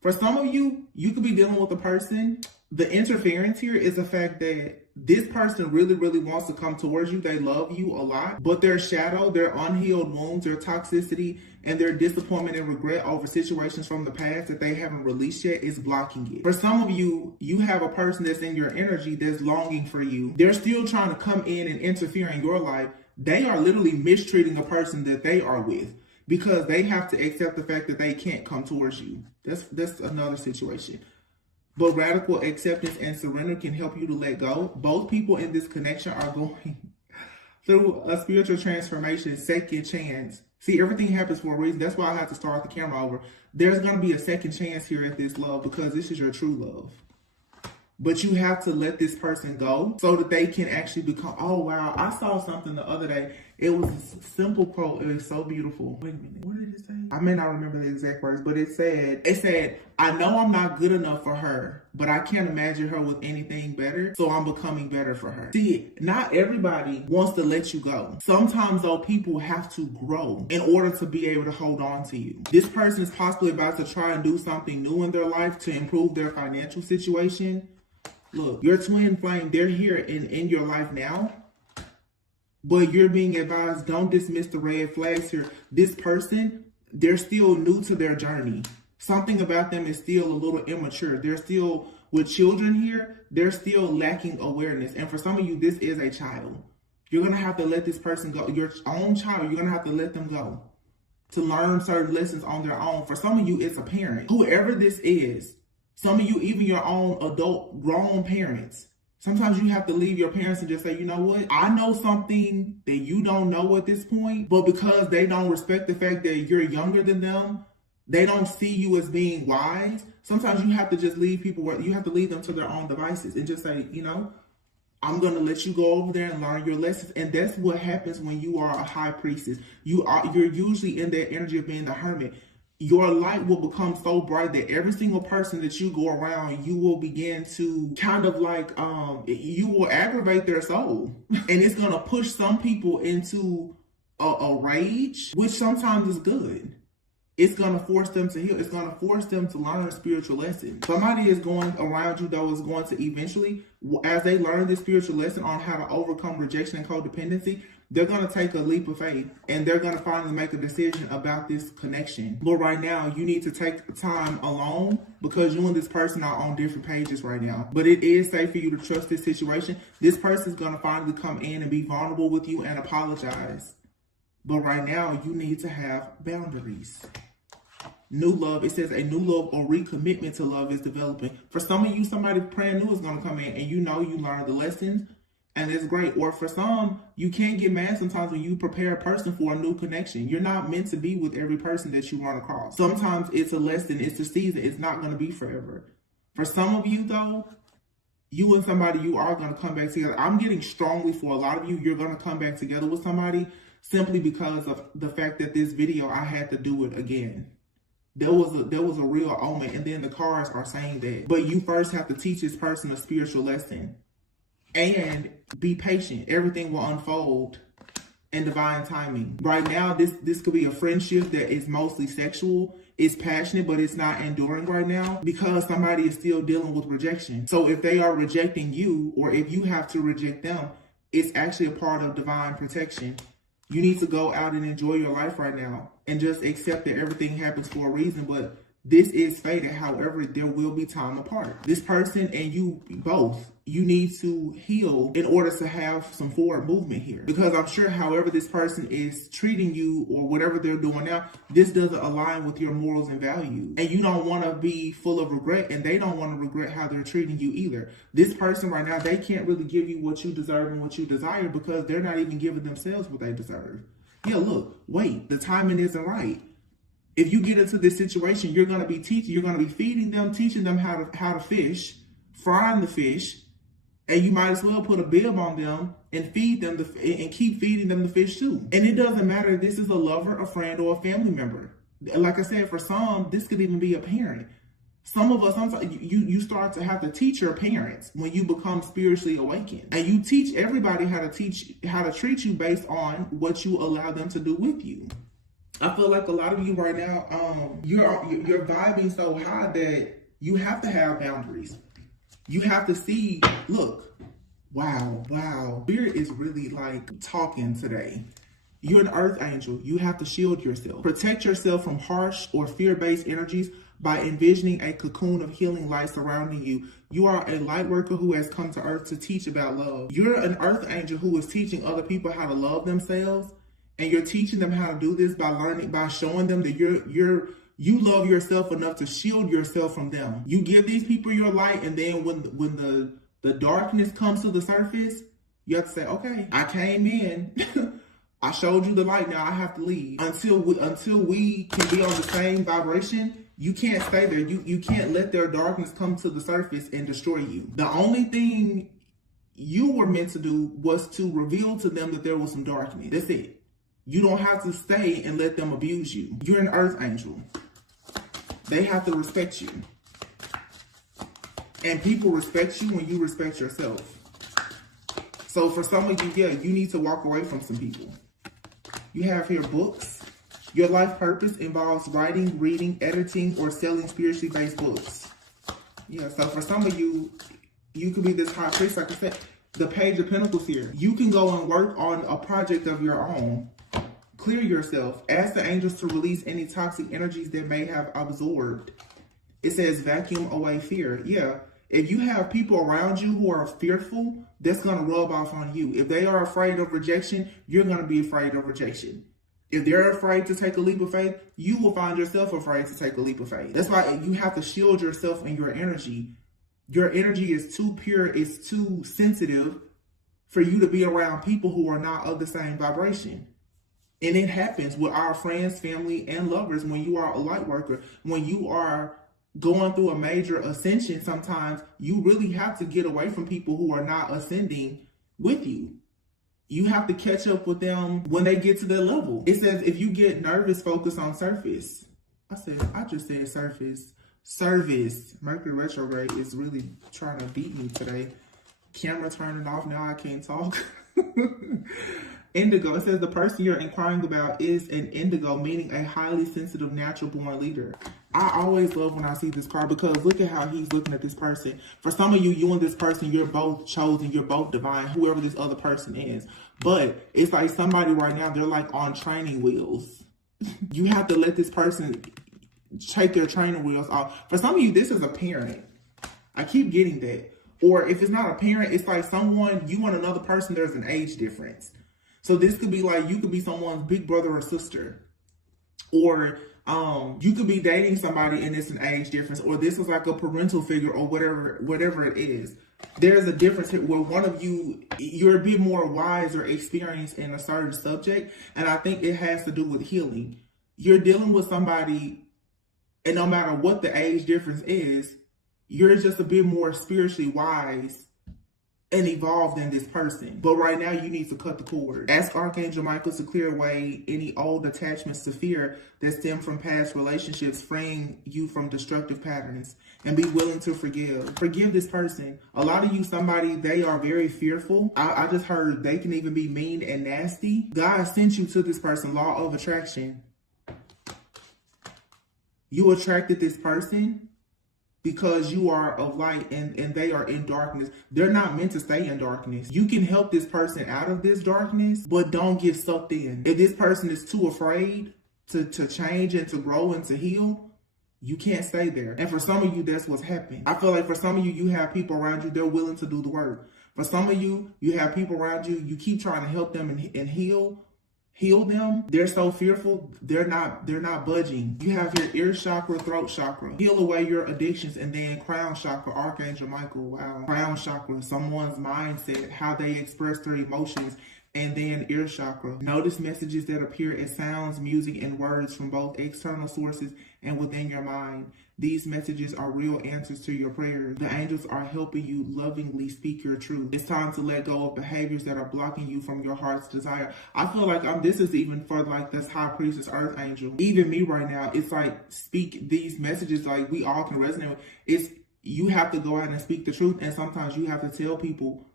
For some of you, you could be dealing with a person The interference here is the fact that this person really, really wants to come towards you. They love you a lot, but their shadow, their unhealed wounds, their toxicity, and their disappointment and regret over situations from the past that they haven't released yet is blocking it. For some of you, you have a person that's in your energy that's longing for you. They're still trying to come in and interfere in your life. They are literally mistreating a person that they are with because they have to accept the fact that they can't come towards you. That's another situation. But radical acceptance and surrender can help you to let go. Both people in this connection are going through a spiritual transformation, second chance. See, everything happens for a reason. That's why I had to start the camera over. There's going to be a second chance here at this love because this is your true love. But you have to let this person go so that they can actually become, oh, wow. I saw something the other day. It was a simple quote. It was so beautiful. Wait a minute. What did it say? I may not remember the exact words, but it said, I know I'm not good enough for her, but I can't imagine her with anything better. So I'm becoming better for her. See, not everybody wants to let you go. Sometimes, though, people have to grow in order to be able to hold on to you. This person is possibly about to try and do something new in their life to improve their financial situation. Look, your twin flame, they're here in your life now, but you're being advised, don't dismiss the red flags here. This person, they're still new to their journey. Something about them is still a little immature. They're still, with children here, they're still lacking awareness. And for some of you, this is a child. You're going to have to let this person go. Your own child, you're going to have to let them go to learn certain lessons on their own. For some of you, it's a parent. Whoever this is, some of you, even your own adult, grown parents, sometimes you have to leave your parents and just say, you know what? I know something that you don't know at this point, but because they don't respect the fact that you're younger than them, they don't see you as being wise. Sometimes you have to just leave people where you have to leave them to their own devices and just say, you know, I'm going to let you go over there and learn your lessons. And that's what happens when you are a high priestess. You're usually in that energy of being the hermit. Your light will become so bright that every single person that you go around, you will begin to kind of like, you will aggravate their soul. And it's going to push some people into a rage, which sometimes is good. It's going to force them to heal. It's going to force them to learn spiritual lessons. Somebody is going around you, though, is going to eventually, as they learn this spiritual lesson on how to overcome rejection and codependency, they're going to take a leap of faith and they're going to finally make a decision about this connection. But right now, you need to take time alone because you and this person are on different pages right now. But it is safe for you to trust this situation. This person is going to finally come in and be vulnerable with you and apologize. But right now, you need to have boundaries. New love, it says a new love or recommitment to love is developing. For some of you, somebody brand new is going to come in and you know you learned the lessons. And it's great. Or for some, you can't get mad sometimes when you prepare a person for a new connection. You're not meant to be with every person that you run across. Sometimes it's a lesson, it's a season, it's not going to be forever. For some of you though, you and somebody, you are going to come back together. I'm getting strongly for a lot of you, you're going to come back together with somebody simply because of the fact that this video, I had to do it again. There was a real omen, and then the cards are saying that. But you first have to teach this person a spiritual lesson. And be patient. Everything will unfold in divine timing. Right now, this could be a friendship that is mostly sexual. It's passionate, but it's not enduring right now because somebody is still dealing with rejection. So if they are rejecting you, or if you have to reject them, it's actually a part of divine protection. You need to go out and enjoy your life right now and just accept that everything happens for a reason. But this is fated. However, there will be time apart. This person and you both, you need to heal in order to have some forward movement here. Because I'm sure however this person is treating you or whatever they're doing now, this doesn't align with your morals and values. And you don't want to be full of regret, and they don't want to regret how they're treating you either. This person right now, they can't really give you what you deserve and what you desire because they're not even giving themselves what they deserve. Yeah, look, wait, the timing isn't right. If you get into this situation, you're going to be teaching, you're going to be feeding them, teaching them how to fish, frying the fish, and you might as well put a bib on them and feed them and keep feeding them the fish too. And it doesn't matter if this is a lover, a friend, or a family member. Like I said, for some, this could even be a parent. Some of us, sometimes you start to have to teach your parents when you become spiritually awakened. And you teach everybody how to treat you based on what you allow them to do with you. I feel like a lot of you right now, you're vibing so high that you have to have boundaries. You have to see, look, wow. Spirit is really like talking today. You're an earth angel. You have to shield yourself. Protect yourself from harsh or fear-based energies by envisioning a cocoon of healing light surrounding you. You are a light worker who has come to earth to teach about love. You're an earth angel who is teaching other people how to love themselves. And you're teaching them how to do this by showing them that you love yourself enough to shield yourself from them. You give these people your light, and then when the darkness comes to the surface, you have to say, okay, I came in. I showed you the light, now I have to leave. Until we can be on the same vibration, you can't stay there. You can't let their darkness come to the surface and destroy you. The only thing you were meant to do was to reveal to them that there was some darkness. That's it. You don't have to stay and let them abuse you. You're an earth angel. They have to respect you. And people respect you when you respect yourself. So for some of you, yeah, you need to walk away from some people. You have here books. Your life purpose involves writing, reading, editing, or selling spiritually based books. Yeah, so for some of you, you could be this high priest, like I said, the Page of Pentacles here. You can go and work on a project of your own. Clear yourself. Ask the angels to release any toxic energies that may have absorbed. It says vacuum away fear. Yeah. If you have people around you who are fearful, that's going to rub off on you. If they are afraid of rejection, you're going to be afraid of rejection. If they're afraid to take a leap of faith, you will find yourself afraid to take a leap of faith. That's why you have to shield yourself and your energy. Your energy is too pure, it's too sensitive for you to be around people who are not of the same vibration. And it happens with our friends, family, and lovers when you are a light worker. When you are going through a major ascension, sometimes you really have to get away from people who are not ascending with you. You have to catch up with them when they get to their level. It says if you get nervous, focus on surface. I just said surface. Service. Mercury retrograde is really trying to beat me today. Camera turning off, now I can't talk. Indigo, it says the person you're inquiring about is an indigo, meaning a highly sensitive, natural born leader. I always love when I see this card because look at how he's looking at this person. For some of you, you and this person, you're both chosen, you're both divine, whoever this other person is. But it's like somebody right now, they're like on training wheels. You have to let this person take their training wheels off. For some of you, this is a parent. I keep getting that. Or if it's not a parent, it's like someone, you and another person, there's an age difference. So this could be like, you could be someone's big brother or sister. Or you could be dating somebody and it's an age difference. Or this is like a parental figure or whatever it is. There's a difference here where one of you, you're a bit more wise or experienced in a certain subject. And I think it has to do with healing. You're dealing with somebody, and no matter what the age difference is, you're just a bit more spiritually wise and evolved than this person. But right now, you need to cut the cord. Ask Archangel Michael to clear away any old attachments to fear that stem from past relationships, freeing you from destructive patterns, and be willing to forgive. Forgive this person. A lot of you, they are very fearful. I just heard they can even be mean and nasty. God sent you to this person, law of attraction. You attracted this person because you are of light and they are in darkness. They're not meant to stay in darkness. You can help this person out of this darkness, but don't get sucked in. If this person is too afraid to change and to grow and to heal, you can't stay there. And for some of you, that's what's happening. I feel like for some of you, you have people around you, they're willing to do the work. For some of you, you have people around you, you keep trying to help them and heal them. They're so fearful, they're not budging. You have your ear chakra, throat chakra. Heal away your addictions. And then crown chakra, Archangel Michael. Wow. Crown chakra, someone's mindset, how they express their emotions. And then ear chakra. Notice messages that appear as sounds, music, and words from both external sources and within your mind. These messages are real answers to your prayers. The angels are helping you lovingly speak your truth. It's time to let go of behaviors that are blocking you from your heart's desire. I feel like this is even for like this high priestess earth angel. Even me right now, it's like speak these messages like we all can resonate with. You have to go out and speak the truth. And sometimes you have to tell people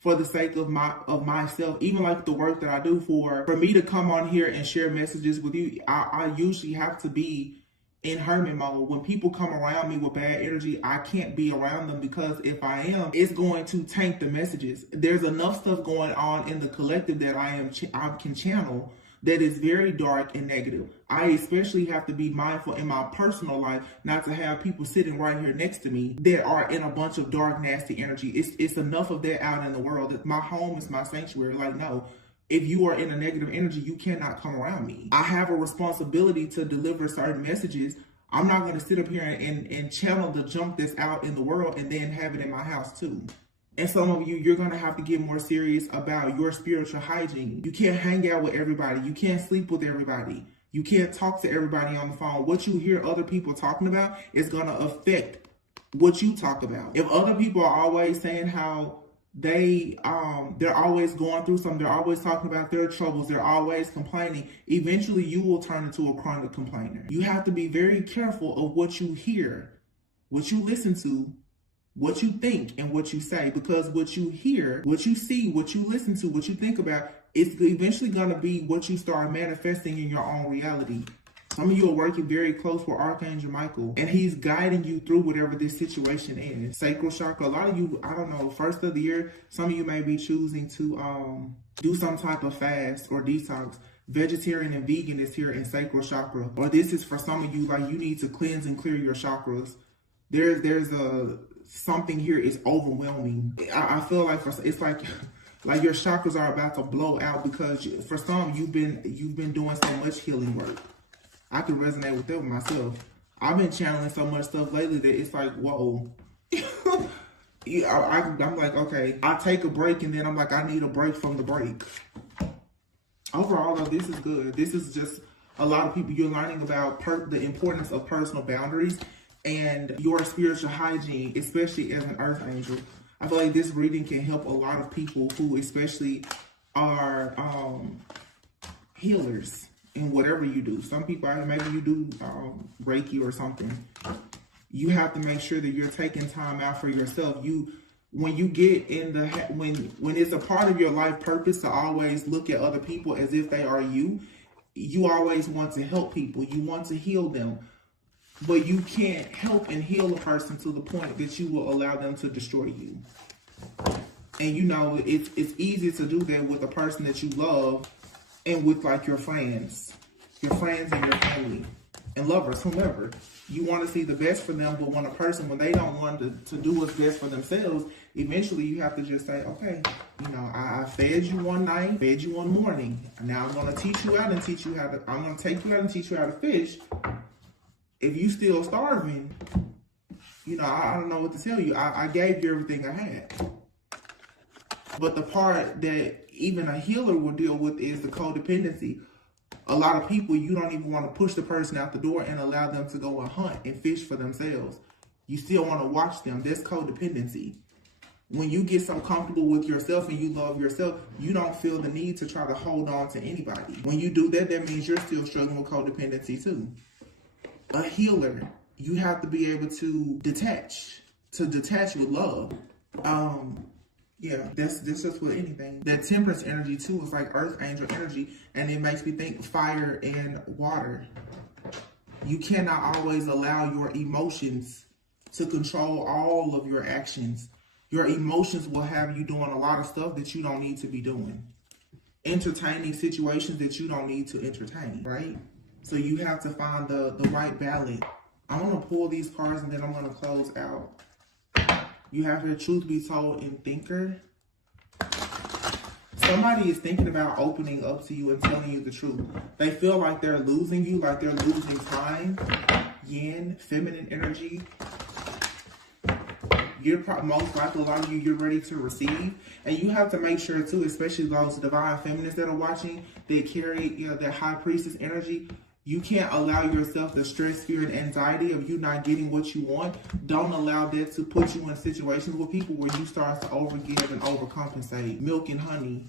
for the sake of myself, even like the work that I do for me to come on here and share messages with you, I usually have to be in hermit mode. When people come around me with bad energy, I can't be around them, because if I am, it's going to tank the messages. There's enough stuff going on in the collective that I can channel that is very dark and negative. I especially have to be mindful in my personal life not to have people sitting right here next to me that are in a bunch of dark, nasty energy. It's enough of that out in the world. My home is my sanctuary. Like, no. If you are in a negative energy, you cannot come around me. I have a responsibility to deliver certain messages. I'm not going to sit up here and channel the junk that's out in the world and then have it in my house too. And some of you, you're going to have to get more serious about your spiritual hygiene. You can't hang out with everybody. You can't sleep with everybody. You can't talk to everybody on the phone. What you hear other people talking about is going to affect what you talk about. If other people are always saying how they're always going through something, they're always talking about their troubles, they're always complaining, eventually you will turn into a chronic complainer. You have to be very careful of what you hear, what you listen to, what you think, and what you say, because what you hear, what you see, what you listen to, what you think about, it's eventually going to be what you start manifesting in your own reality. Some of you are working very close with Archangel Michael, and he's guiding you through whatever this situation is. Sacral chakra, a lot of you, I don't know, first of the year, some of you may be choosing to do some type of fast or detox. Vegetarian and vegan is here in sacral chakra. Or this is for some of you, like, you need to cleanse and clear your chakras. There's something here is overwhelming. I feel like it's like your chakras are about to blow out, because for some, you've been doing so much healing work. I can resonate with that with myself. I've been channeling so much stuff lately that it's like, whoa. I'm like, okay, I take a break, and then I'm like, I need a break from the break. Overall, though, this is good. This is just a lot of people. You're learning about the importance of personal boundaries and your spiritual hygiene, especially as an earth angel. I feel like this reading can help a lot of people who especially are healers in whatever you do. Some people, maybe you do Reiki or something. You have to make sure that you're taking time out for yourself. When you get in when it's a part of your life purpose to always look at other people as if they are you, you always want to help people. You want to heal them. But you can't help and heal a person to the point that you will allow them to destroy you. And you know, it's easy to do that with a person that you love, and with like your friends and your family and lovers, whomever. You want to see the best for them, but when they don't want to do what's best for themselves, eventually you have to just say, okay, you know, I fed you one night, fed you one morning. Now I'm going to teach you out and I'm going to take you out and teach you how to fish. If you still starving, you know, I don't know what to tell you. I gave you everything I had. But the part that even a healer will deal with is the codependency. A lot of people, you don't even want to push the person out the door and allow them to go and hunt and fish for themselves. You still want to watch them. That's codependency. When you get so comfortable with yourself and you love yourself, you don't feel the need to try to hold on to anybody. When you do that, that means you're still struggling with codependency too. A healer, you have to be able to detach with love. Yeah, that's just with anything. That temperance energy too is like earth angel energy, and it makes me think fire and water. You cannot always allow your emotions to control all of your actions. Your emotions will have you doing a lot of stuff that you don't need to be doing. Entertaining situations that you don't need to entertain, right? So you have to find the right balance. I'm going to pull these cards and then I'm going to close out. You have your truth be told in thinker. Somebody is thinking about opening up to you and telling you the truth. They feel like they're losing you, like they're losing time. Yin, feminine energy. You're most likely, a lot of you're ready to receive. And you have to make sure too, especially those divine feminists that are watching, they carry that high priestess energy. You can't allow yourself the stress, fear, and anxiety of you not getting what you want. Don't allow that to put you in situations with people where you start to overgive and overcompensate. Milk and honey.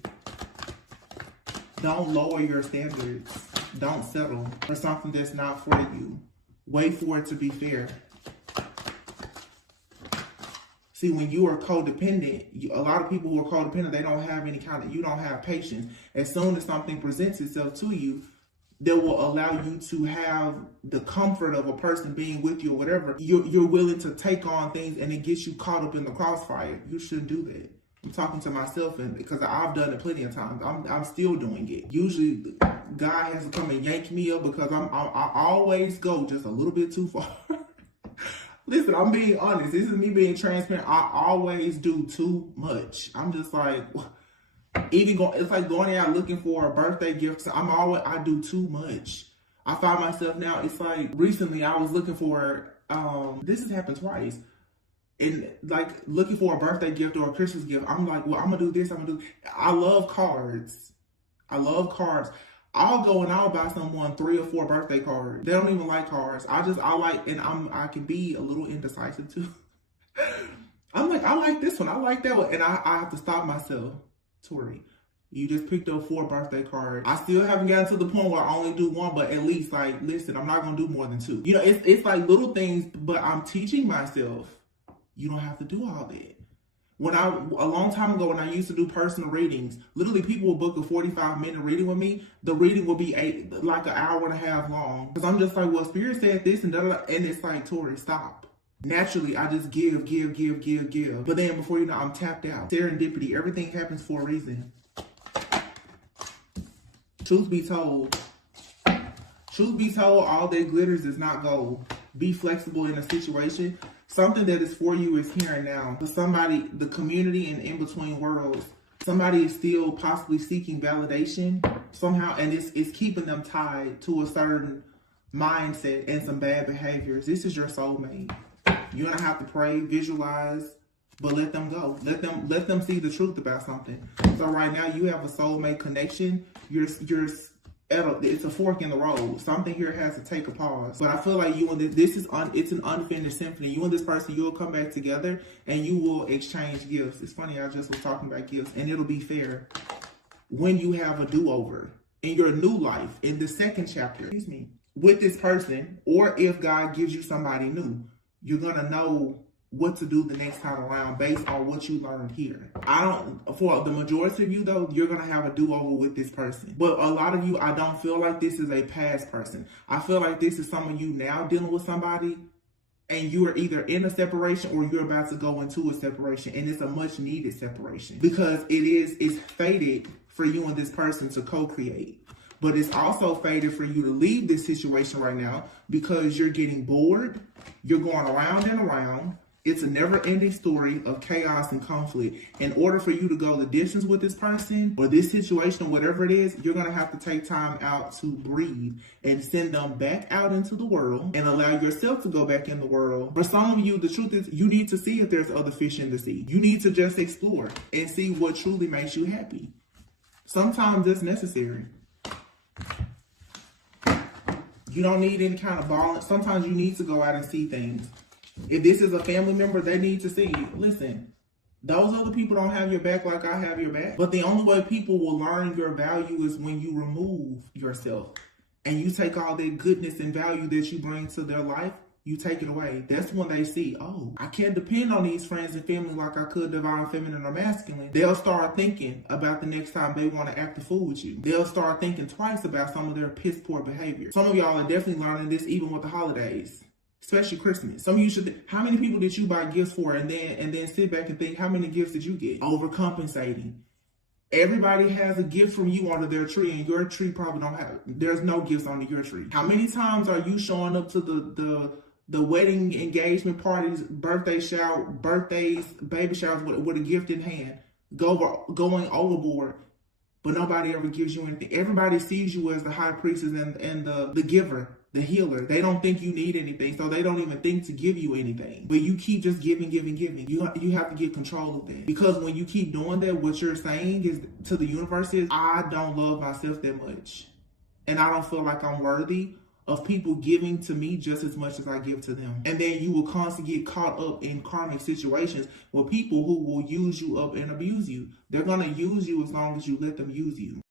Don't lower your standards. Don't settle for something that's not for you. Wait for it to be fair. See, when you are codependent, a lot of people who are codependent, they don't have any you don't have patience. As soon as something presents itself to you, that will allow you to have the comfort of a person being with you or whatever, you're willing to take on things and it gets you caught up in the crossfire. You shouldn't do that. I'm talking to myself, and because I've done it plenty of times. I'm still doing it. Usually God has to come and yank me up because I always go just a little bit too far. Listen, I'm being honest. This is me being transparent. I always do too much. I'm just like, it's like going out looking for a birthday gift. I do too much. I find myself now, it's like recently I was looking for, this has happened twice. And like looking for a birthday gift or a Christmas gift, I'm like, well, I'm gonna do this. I love cards. I'll go and I'll buy someone 3 or 4 birthday cards. They don't even like cards. I like, and I can be a little indecisive too. I'm like, I like this one. I like that one. And I have to stop myself. Tori, you just picked up 4 birthday cards. I still haven't gotten to the point where I only do 1, but at least like, listen, I'm not gonna do more than 2. You know, it's like little things, but I'm teaching myself. You don't have to do all that. A long time ago, when I used to do personal readings, literally people would book a 45-minute reading with me. The reading would be like an hour and a half long. Because I'm just like, well, Spirit said this and da-da-da. And it's like, Tori, stop. Naturally, I just give. But then before you know, I'm tapped out. Serendipity, everything happens for a reason. Truth be told, all that glitters is not gold. Be flexible in a situation. Something that is for you is here and now. For somebody, the community and in between worlds, somebody is still possibly seeking validation somehow, and it's keeping them tied to a certain mindset and some bad behaviors. This is your soulmate. You're gonna have to pray, visualize, but let them go. Let them see the truth about something. So right now you have a soulmate connection. It's a fork in the road. Something here has to take a pause. But I feel like you and it's an unfinished symphony. You and this person, you'll come back together and you will exchange gifts. It's funny, I just was talking about gifts, and it'll be fair when you have a do-over in your new life, in the second chapter, with this person, or if God gives you somebody new, you're gonna know what to do the next time around based on what you learned here. For the majority of you though, you're going to have a do-over with this person. But a lot of you, I don't feel like this is a past person. I feel like this is some of you now dealing with somebody and you are either in a separation or you're about to go into a separation, and it's a much needed separation because it's fated for you and this person to co-create. But it's also fated for you to leave this situation right now because you're getting bored. You're going around and around. It's a never-ending story of chaos and conflict. In order for you to go the distance with this person or this situation, whatever it is, you're going to have to take time out to breathe and send them back out into the world and allow yourself to go back in the world. For some of you, the truth is you need to see if there's other fish in the sea. You need to just explore and see what truly makes you happy. Sometimes it's necessary. You don't need any kind of balance. Sometimes you need to go out and see things. If this is a family member, they need to see, listen, those other people don't have your back like I have your back. But the only way people will learn your value is when you remove yourself and you take all that goodness and value that you bring to their life, you take it away. That's when they see, oh, I can't depend on these friends and family like I could divine feminine or masculine. They'll start thinking about the next time they want to act a fool with you. They'll start thinking twice about some of their piss poor behavior. Some of y'all are definitely learning this even with the holidays. Especially Christmas. Some of you should think, how many people did you buy gifts for and then sit back and think, how many gifts did you get? Overcompensating. Everybody has a gift from you under their tree, and your tree probably don't have, there's no gifts under your tree. How many times are you showing up to the wedding, engagement parties, birthday shower, birthdays, baby showers with a gift in hand, going overboard, but nobody ever gives you anything? Everybody sees you as the high priestess and the giver, the healer. They don't think you need anything, so they don't even think to give you anything. But you keep just giving. You have to get control of that. Because when you keep doing that, what you're saying is to the universe is, I don't love myself that much. And I don't feel like I'm worthy of people giving to me just as much as I give to them. And then you will constantly get caught up in karmic situations with people who will use you up and abuse you. They're going to use you as long as you let them use you.